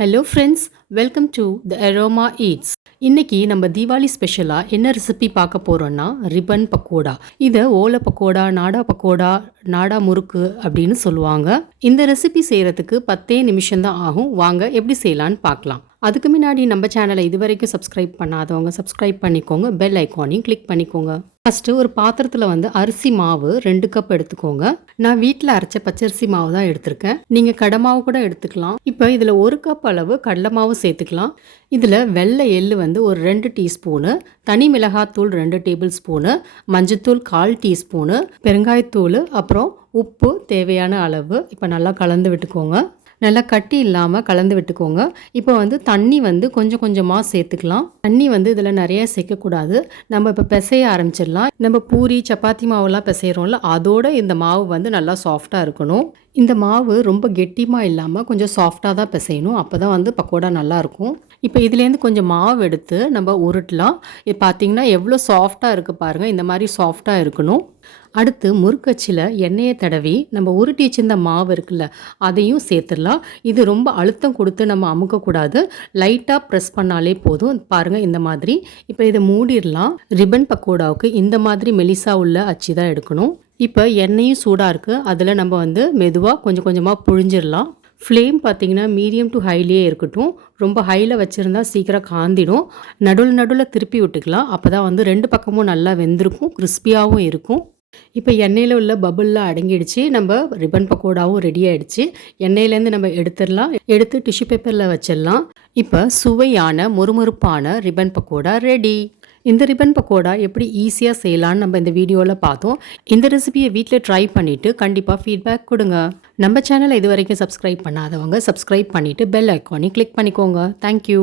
Hello friends, welcome to the aroma eats. இன்னைக்கு நம்ம தீபாவளி ஸ்பெஷலாக என்ன ரெசிபி பார்க்க போகிறோன்னா ரிப்பன் பக்கோடா. இதை ஓலை பக்கோடா, நாடா பக்கோடா, நாடா முறுக்கு அப்படின்னு சொல்லுவாங்க. இந்த ரெசிபி செய்கிறதுக்கு 10 நிமிஷம் தான் ஆகும். வாங்க எப்படி செய்யலான்னு பார்க்கலாம். அதுக்கு முன்னாடி நம்ம சேனலை இது வரைக்கும் சப்ஸ்கிரைப் பண்ணாதவங்க சப்ஸ்கிரைப் பண்ணிக்கோங்க, பெல் ஐக்கானையும் கிளிக் பண்ணிக்கோங்க. ஃபஸ்ட்டு ஒரு பாத்திரத்தில் அரிசி மாவு 2 கப் எடுத்துக்கோங்க. நான் வீட்டில் அரைச்ச பச்சரிசி மாவு தான் எடுத்திருக்கேன். நீங்கள் கடை மாவு கூட எடுத்துக்கலாம். இப்போ இதில் 1 கப் அளவு கடலை மாவு சேர்த்துக்கலாம். இதில் வெள்ளை எள்ளு ஒரு 2 டீஸ்பூனு, தனி மிளகாத்தூள் 2 டேபிள் ஸ்பூனு, மஞ்சத்தூள் 1/4 டீஸ்பூனு, பெருங்காயத்தூள், அப்புறம் உப்பு தேவையான அளவு. இப்போ நல்லா கலந்து விட்டுக்கோங்க. நல்லா கட்டி இல்லாமல் கலந்து விட்டுக்கோங்க. இப்போ தண்ணி கொஞ்சம் கொஞ்சமாக சேர்த்துக்கலாம். தண்ணி இதில் நிறைய சேர்க்கக்கூடாது. நம்ம இப்போ பிசைய ஆரம்பிச்சிடலாம். நம்ம பூரி சப்பாத்தி மாவுலாம் பிசைகிறோம்ல, அதோட இந்த மாவு நல்லா சாஃப்டாக இருக்கணும். இந்த மாவு ரொம்ப கெட்டிமாக இல்லாமல் கொஞ்சம் சாஃப்டாக தான் பிசையணும். அப்போ தான் பக்கோடா நல்லாயிருக்கும். இப்போ இதுலேருந்து கொஞ்சம் மாவு எடுத்து நம்ம உருட்டலாம். இது பார்த்திங்கன்னா எவ்வளோ சாஃப்டாக இருக்குது பாருங்கள். இந்த மாதிரி சாஃப்டாக இருக்கணும். அடுத்து முறுக்கச்சில் எண்ணெயை தடவி நம்ம உருட்டி வச்சிருந்த மாவு இருக்குல்ல, அதையும் சேர்த்துடலாம். இது ரொம்ப அழுத்தம் கொடுத்து நம்ம அமுக்கக்கூடாது. லைட்டாக ப்ரெஸ் பண்ணாலே போதும். பாருங்கள் இந்த மாதிரி. இப்போ இதை மூடிடலாம். ரிப்பன் பக்கோடாவுக்கு இந்த மாதிரி மெலிசா உள்ள அச்சு தான் எடுக்கணும். இப்போ எண்ணெயும் சூடாக இருக்குது. அதில் நம்ம மெதுவாக கொஞ்சம் கொஞ்சமாக புழிஞ்சிடலாம். ஃப்ளேம் பார்த்திங்கன்னா மீடியம் டு ஹைலியே இருக்கட்டும். ரொம்ப ஹையில் வச்சுருந்தா சீக்கிரம் காந்திடும். நடுவில் திருப்பி விட்டுக்கலாம். அப்போ தான் 2 பக்கமும் நல்லா வெந்திருக்கும், கிறிஸ்பியாகவும் இருக்கும். இப்போ எண்ணெயில் உள்ள பபுல்லாம் அடங்கிடுச்சு. நம்ம ரிப்பன் பக்கோடாவும் ரெடி ஆகிடுச்சு. எண்ணெயிலேருந்து நம்ம எடுத்துடலாம். எடுத்து டிஷ்யூ பேப்பரில் வச்சிடலாம். இப்போ சுவையான மொறுமொறுப்பான ரிப்பன் பக்கோடா ரெடி. இந்த ரிப்பன் பக்கோடா எப்படி ஈஸியாக செய்யலான்னு நம்ம இந்த வீடியோவில் பார்த்தோம். இந்த ரெசிபியை வீட்டில் ட்ரை பண்ணிவிட்டு கண்டிப்பாக ஃபீட்பேக் கொடுங்க. நம்ம சேனலை இது வரைக்கும் சப்ஸ்கிரைப் பண்ணாதவங்க சப்ஸ்கிரைப் பண்ணிவிட்டு பெல் ஐக்கானை கிளிக் பண்ணிக்கோங்க. தேங்க்யூ.